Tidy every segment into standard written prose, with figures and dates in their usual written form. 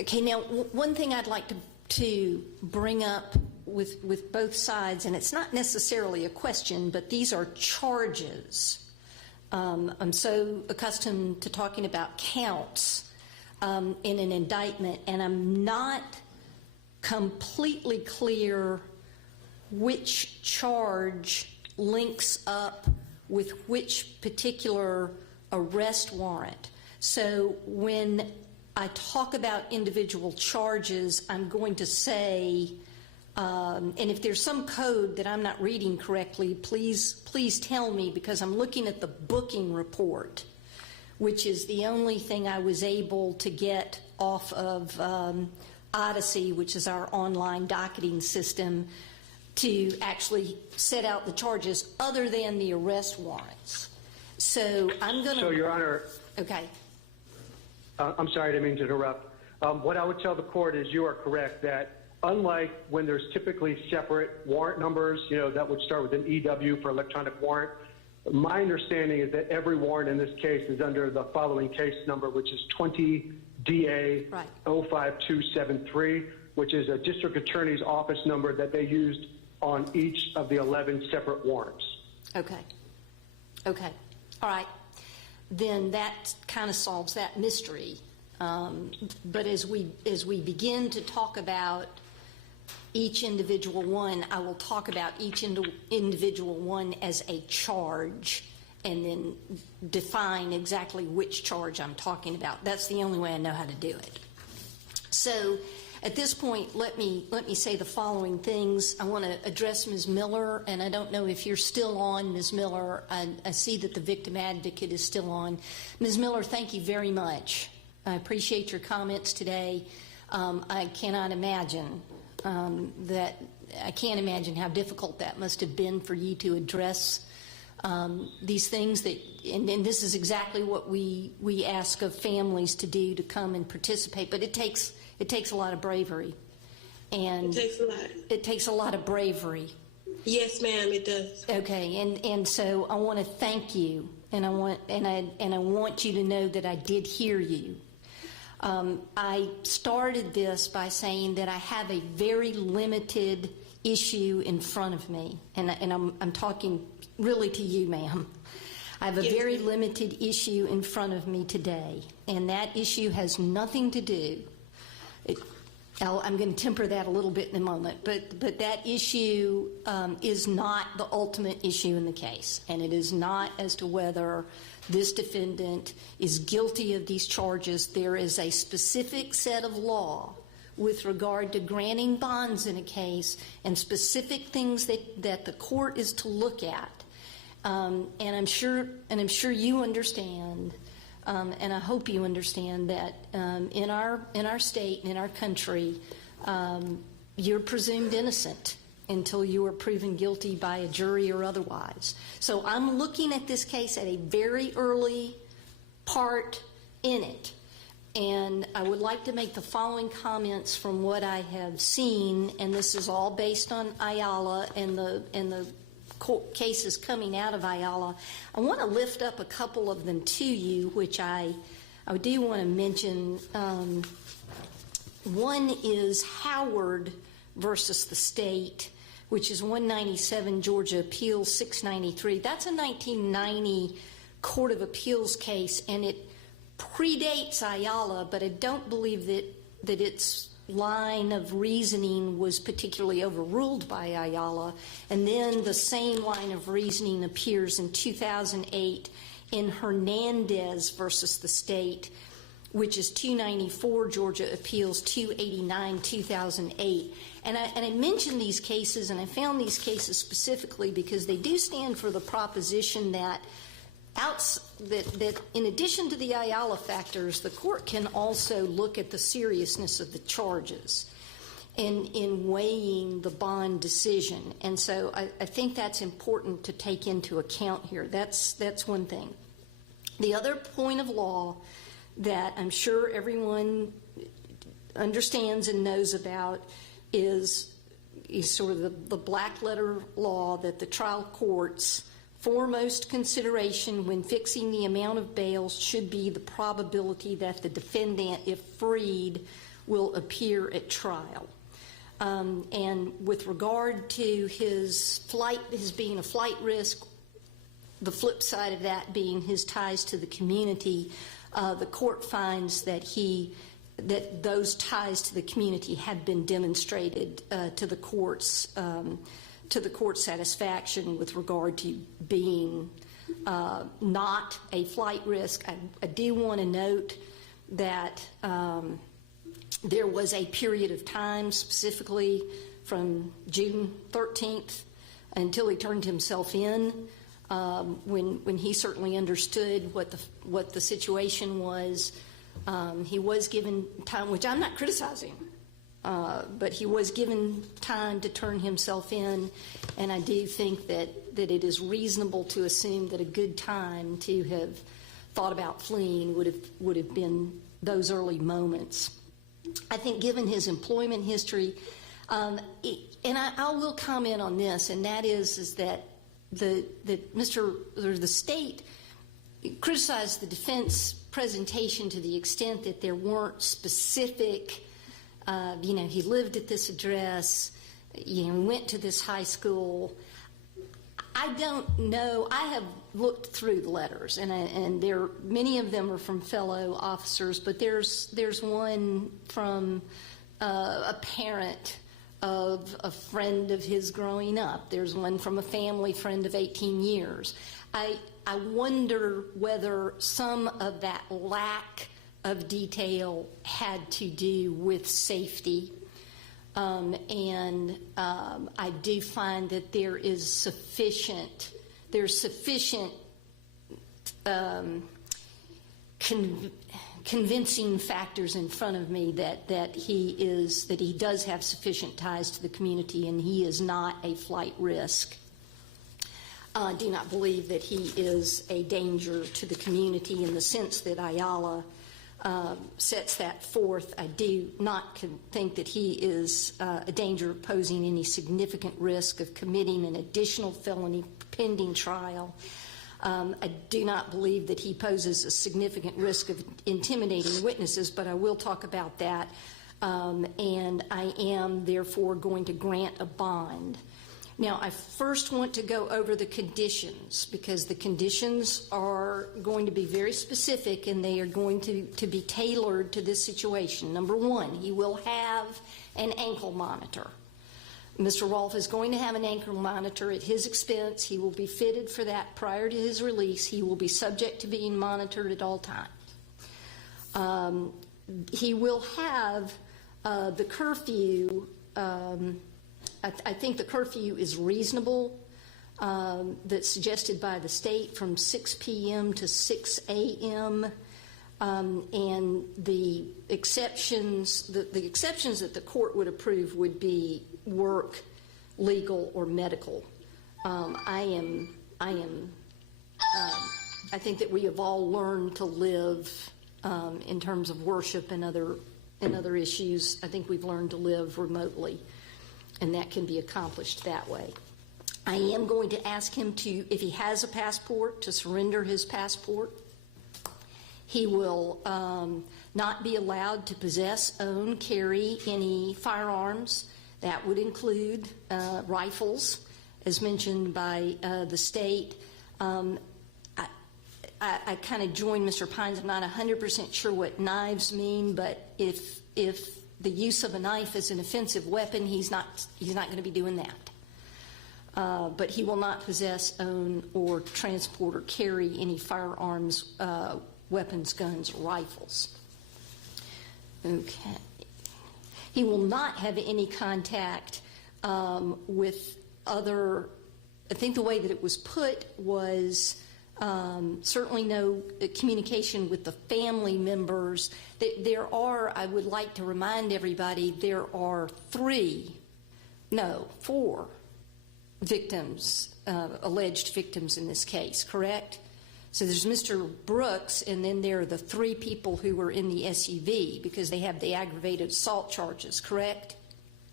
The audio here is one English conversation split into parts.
Okay, now one thing I'd like to bring up with both sides, and it's not necessarily a question, but these are charges. I'm so accustomed to talking about counts in an indictment, and I'm not completely clear which charge links up with which particular arrest warrant. So when I talk about individual charges, I'm going to say, and if there's some code that I'm not reading correctly, please tell me, because I'm looking at the booking report, which is the only thing I was able to get off of Odyssey, which is our online docketing system, to actually set out the charges other than the arrest warrants. So I'm going to... So, Your Honor... Okay. I'm sorry, I didn't mean to interrupt. What I would tell the court is you are correct that unlike when there's typically separate warrant numbers, that would start with an EW for electronic warrant, my understanding is that every warrant in this case is under the following case number, which is 20 DA 05273, which is a district attorney's office number that they used on each of the 11 separate warrants. Okay. Okay. All right. Then that kind of solves that mystery. But as we begin to talk about each individual one, I will talk about each individual one as a charge and then define exactly which charge I'm talking about. That's the only way I know how to do it. So at this point, let me say the following things. I want to address Ms. Miller, and I don't know if you're still on, Ms. Miller. I see that the victim advocate is still on. Ms. Miller, thank you very much. I appreciate your comments today. I cannot imagine I can't imagine how difficult that must have been for you to address these things and this is exactly what we ask of families to do, to come and participate. But it takes a lot of bravery, and it takes a lot. It takes a lot of bravery. Yes, ma'am, it does. Okay, and so I want to thank you, and I want you to know that I did hear you. I started this by saying that I have a very limited issue in front of me, and I'm talking really to you, ma'am. I have a very limited issue in front of me today, and that issue has nothing to do. I'm going to temper that a little bit in a moment, but that issue is not the ultimate issue in the case, and it is not as to whether this defendant is guilty of these charges. There is a specific set of law with regard to granting bonds in a case and specific things that the court is to look at. And I'm sure you understand, and I hope you understand that in our state, in our country, you're presumed innocent until you are proven guilty by a jury or otherwise. So I'm looking at this case at a very early part in it, and I would like to make the following comments from what I have seen, and this is all based on Ayala and the cases coming out of Ayala. I want to lift up a couple of them to you, which I do want to mention. One is Howard versus the state, which is 197 Georgia Appeals 693. That's a 1990 Court of Appeals case, and it predates Ayala, but I don't believe that its line of reasoning was particularly overruled by Ayala. And then the same line of reasoning appears in 2008 in Hernandez versus the state, which is 294 Georgia Appeals 289 2008. And I mentioned these cases, and I found these cases specifically because they do stand for the proposition that in addition to the Ayala factors, the court can also look at the seriousness of the charges in weighing the bond decision. And so I think that's important to take into account here. That's one thing. The other point of law that I'm sure everyone understands and knows about is sort of the black letter law that the trial court's foremost consideration when fixing the amount of bail should be the probability that the defendant, if freed, will appear at trial. And with regard to his being a flight risk, the flip side of that being his ties to the community, the court finds that those ties to the community have been demonstrated to the court's satisfaction with regard to being not a flight risk. I do want to note that there was a period of time, specifically from June 13th until he turned himself in, when he certainly understood what the situation was. He was given time, which I'm not criticizing, but he was given time to turn himself in, and I do think that it is reasonable to assume that a good time to have thought about fleeing would have been those early moments. I think given his employment history, and I will comment on this, and that is that the state criticized the defense presentation to the extent that there weren't specific, he lived at this address, he went to this high school. I don't know. I have looked through the letters, and many of them are from fellow officers, but there's one from a parent of a friend of his growing up. There's one from a family friend of 18 years. I wonder whether some of that lack of detail had to do with safety. I do find that there's sufficient convincing factors in front of me that he does have sufficient ties to the community and he is not a flight risk. I do not believe that he is a danger to the community in the sense that Ayala sets that forth. I do not think that he is a danger of posing any significant risk of committing an additional felony pending trial. I do not believe that he poses a significant risk of intimidating witnesses, but I will talk about that. And I am, therefore, going to grant a bond. Now, I first want to go over the conditions, because the conditions are going to be very specific and they are going to be tailored to this situation. Number one, he will have an ankle monitor. Mr. Rolfe is going to have an ankle monitor at his expense. He will be fitted for that prior to his release. He will be subject to being monitored at all times. He will have the curfew. I think the curfew is reasonable, that's suggested by the state, from 6 p.m. to 6 a.m. And the exceptions that the court would approve would be work, legal, or medical. I think that we have all learned to live in terms of worship and other issues. I think we've learned to live remotely, and that can be accomplished that way. I am going to ask him to, if he has a passport, to surrender his passport. He will not be allowed to possess, own, carry any firearms. That would include rifles, as mentioned by the state. I kind of join Mr. Pines. I'm not 100% sure what knives mean, but if the use of a knife is an offensive weapon, he's not going to be doing that. But he will not possess, own, or transport or carry any firearms, weapons, guns, or rifles. Okay. He will not have any contact with other. I think the way that it was put was certainly no communication with the family members. There are, I would like to remind everybody, there are 4 victims, alleged victims in this case, correct? So there's Mr. Brooks, and then there are the 3 people who were in the SUV because they have the aggravated assault charges, correct?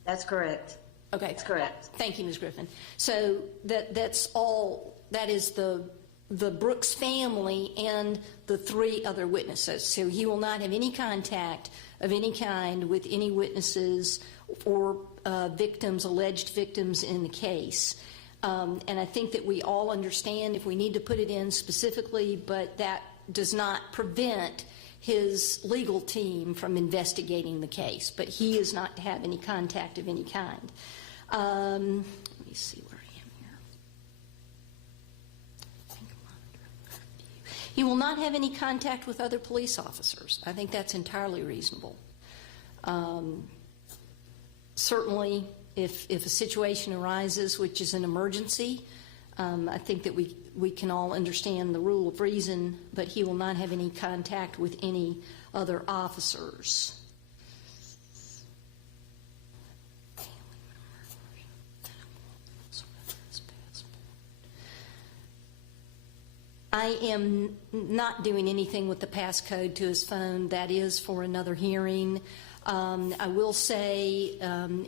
That's correct. Okay. That's correct. Thank you, Ms. Griffin. So that's all, that is the Brooks family and the 3 other witnesses. So he will not have any contact of any kind with any witnesses or victims, alleged victims in the case. And I think that we all understand if we need to put it in specifically, but that does not prevent his legal team from investigating the case. But he is not to have any contact of any kind. Let me see where I am here. He will not have any contact with other police officers. I think that's entirely reasonable. Certainly, if a situation arises which is an emergency, I think that we can all understand the rule of reason, but he will not have any contact with any other officers. I am not doing anything with the passcode to his phone. That is for another hearing. I will say, and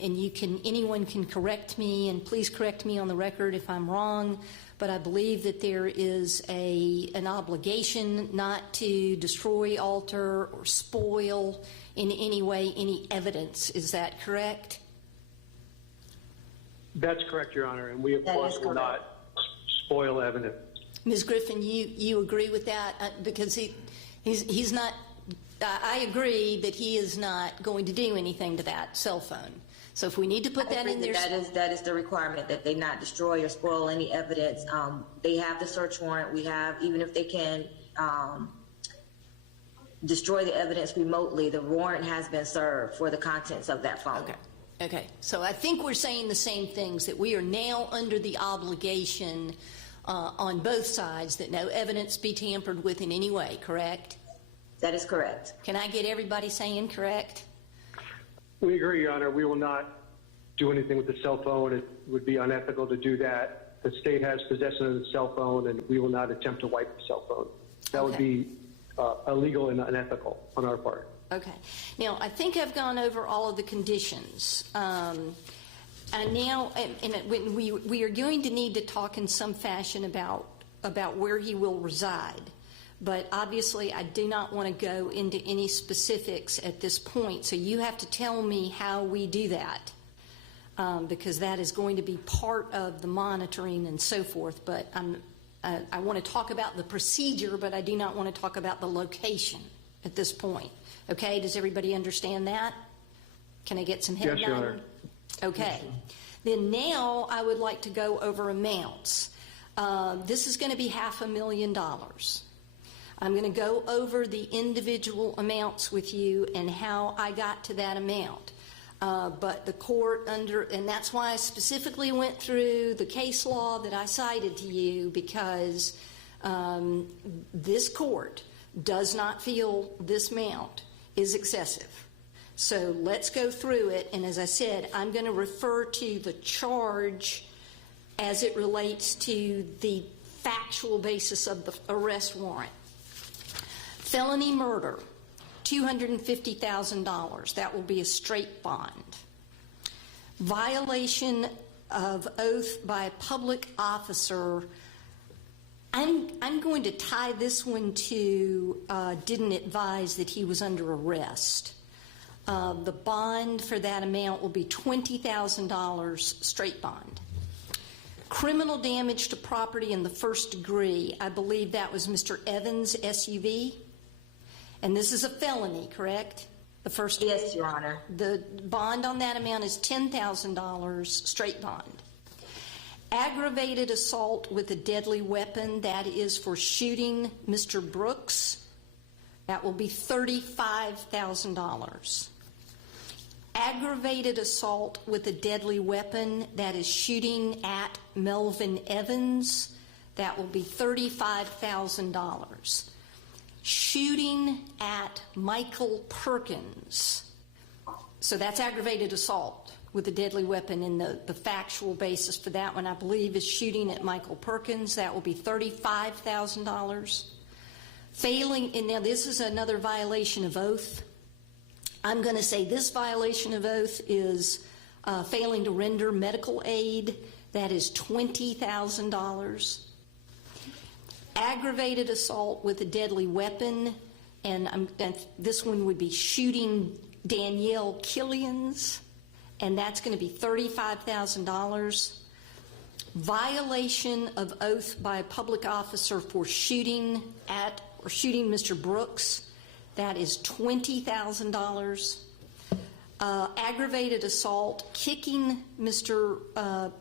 anyone can correct me, and please correct me on the record if I'm wrong, but I believe that there is an obligation not to destroy, alter, or spoil in any way any evidence. Is that correct? That's correct, Your Honor, and we, of course, will not spoil evidence. Ms. Griffin, you agree with that? Because he's not, I agree that he is not going to do anything to that cell phone. So if we need to put that in there. That is the requirement, that they not destroy or spoil any evidence. They have the search warrant. We have, even if they can destroy the evidence remotely, the warrant has been served for the contents of that phone. Okay. So I think we're saying the same things, that we are now under the obligation on both sides that no evidence be tampered with in any way, correct? That is correct. Can I get everybody saying correct? We agree, Your Honor. We will not do anything with the cell phone. It would be unethical to do that. The state has possession of the cell phone, and we will not attempt to wipe the cell phone. That would be illegal and unethical on our part. Okay. Now, I think I've gone over all of the conditions. And now, we are going to need to talk in some fashion about where he will reside. But obviously, I do not want to go into any specifics at this point. So you have to tell me how we do that, because that is going to be part of the monitoring and so forth. But I want to talk about the procedure, but I do not want to talk about the location at this point. Okay? Does everybody understand that? Can I get some head Yes, Your Honor. Okay. Then now I would like to go over amounts. This is going to be $500,000. I'm going to go over the individual amounts with you and how I got to that amount. But the court and that's why I specifically went through the case law that I cited to you, because this court does not feel this amount is excessive. So let's go through it, and as I said, I'm going to refer to the charge as it relates to the factual basis of the arrest warrant. Felony murder, $250,000. That will be a straight bond. Violation of oath by a public officer, I'm going to tie this one to didn't advise that he was under arrest. The bond for that amount will be $20,000 straight bond. Criminal damage to property in the first degree, I believe that was Mr. Evans' SUV. And this is a felony, correct? The first degree? Yes, Your Honor. The bond on that amount is $10,000 straight bond. Aggravated assault with a deadly weapon, that is for shooting Mr. Brooks. That will be $35,000. Aggravated assault with a deadly weapon, that is shooting at Melvin Evans. That will be $35,000. Shooting at Michael Perkins. So that's aggravated assault with a deadly weapon, and the factual basis for that one, I believe, is shooting at Michael Perkins. That will be $35,000. Failing, and now this is another violation of oath. I'm going to say this violation of oath is failing to render medical aid. That is $20,000. Aggravated assault with a deadly weapon, and this one would be shooting Danielle Killians, and that's going to be $35,000. Violation of oath by a public officer for shooting at or shooting Mr. Brooks, that is $20,000. Aggravated assault, kicking Mr.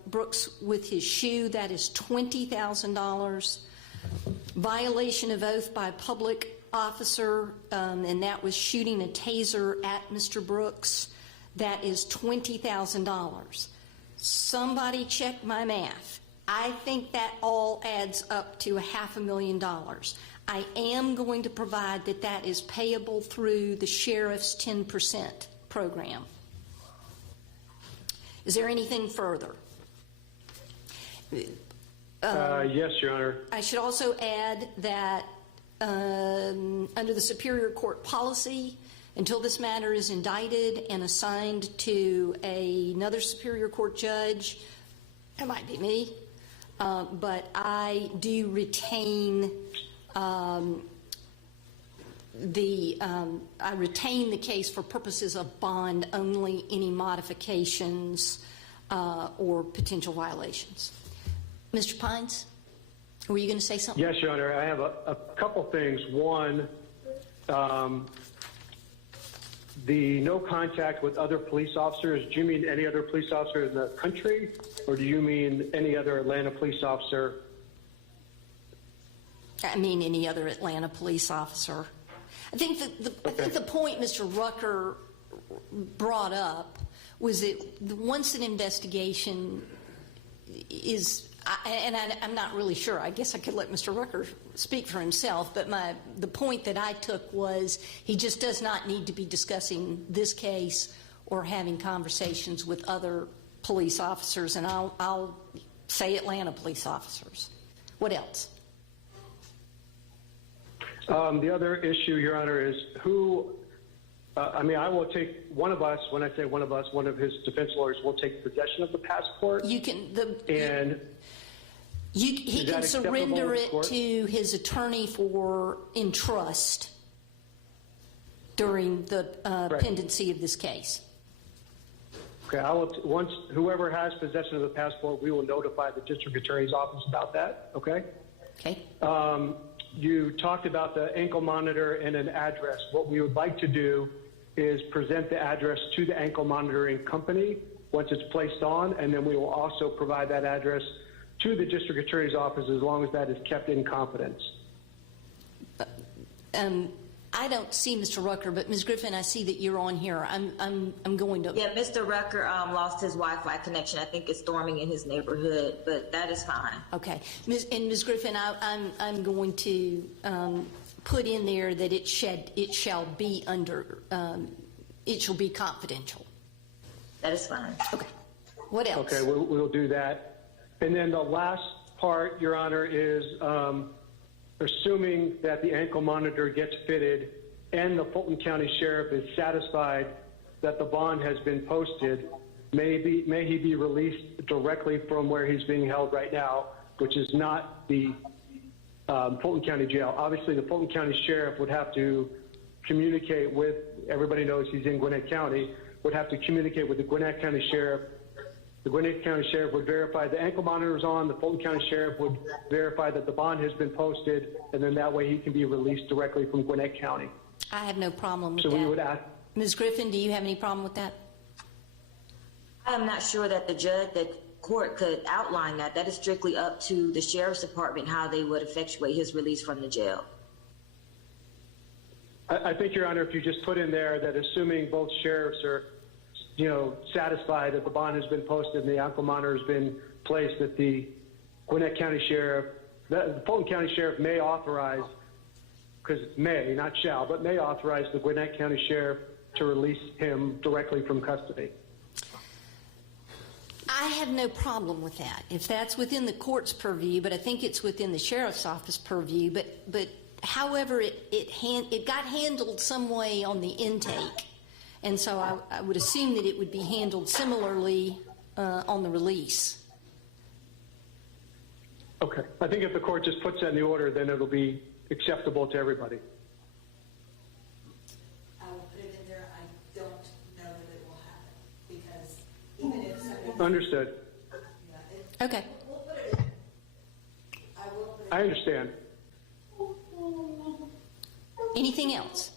Brooks with his shoe, that is $20,000. Violation of oath by a public officer, and that was shooting a taser at Mr. Brooks, that is $20,000. Somebody check my math. I think that all adds up to $500,000. I am going to provide that is payable through the sheriff's 10% program. Is there anything further? Yes, Your Honor. I should also add that under the Superior Court policy, until this matter is indicted and assigned to another Superior Court judge, it might be me, but I do retain I retain the case for purposes of bond only, any modifications or potential violations. Mr. Pines, were you going to say something? Yes, Your Honor. I have a couple things. One, the no contact with other police officers, do you mean any other police officer in the country, or do you mean any other Atlanta police officer? I mean any other Atlanta police officer. I think the point Mr. Rucker brought up was that once an investigation is, and I'm not really sure, I guess I could let Mr. Rucker speak for himself, but the point that I took was he just does not need to be discussing this case or having conversations with other police officers, and I'll say Atlanta police officers. What else? The other issue, Your Honor, is who, I will take one of us, when I say one of us, one of his defense lawyers will take possession of the passport. You can, and he can surrender it to his attorney in trust during the pendency of this case. Okay, once whoever has possession of the passport, we will notify the district attorney's office about that. Okay. Okay. You talked about the ankle monitor and an address. What we would like to do is present the address to the ankle monitoring company once it's placed on, and then we will also provide that address to the district attorney's office as long as that is kept in confidence. I don't see Mr. Rucker, but Ms. Griffin, I see that you're on here. I'm going to. Yeah, Mr. Rucker lost his Wi-Fi connection. I think it's storming in his neighborhood, but that is fine. Okay, Ms. Griffin, I'm going to put in there that it shall be confidential. That is fine. Okay. What else? Okay, we'll do that. And then the last part, Your Honor, is assuming that the ankle monitor gets fitted and the Fulton County Sheriff is satisfied that the bond has been posted, may he be released directly from where he's being held right now, which is not the Fulton County Jail. Obviously, the Fulton County Sheriff would have to communicate with, everybody knows he's in Gwinnett County, would have to communicate with the Gwinnett County Sheriff. The Gwinnett County Sheriff would verify the ankle monitor is on. The Fulton County Sheriff would verify that the bond has been posted, and then that way he can be released directly from Gwinnett County. I have no problem with that. So we would ask. Ms. Griffin, do you have any problem with that? I am not sure that the court could outline that. That is strictly up to the Sheriff's Department how they would effectuate his release from the jail. I think, Your Honor, if you just put in there that assuming both sheriffs are satisfied that the bond has been posted and the ankle monitor has been placed, that the Gwinnett County Sheriff, the Fulton County Sheriff may authorize, because may, not shall, but may authorize the Gwinnett County Sheriff to release him directly from custody. I have no problem with that. If that's within the court's purview, but I think it's within the Sheriff's Office purview, but however, it got handled some way on the intake. And so I would assume that it would be handled similarly on the release. Okay. I think if the court just puts that in the order, then it'll be acceptable to everybody. Understood. Okay. I understand. Anything else?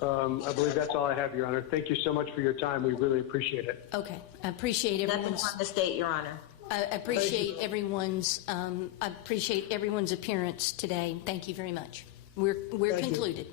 I believe that's all I have, Your Honor. Thank you so much for your time. We really appreciate it. Okay. I appreciate Nothing everyone's. from the state, Your Honor. I appreciate everyone's. I appreciate everyone's appearance today. Thank you very much. We're concluded.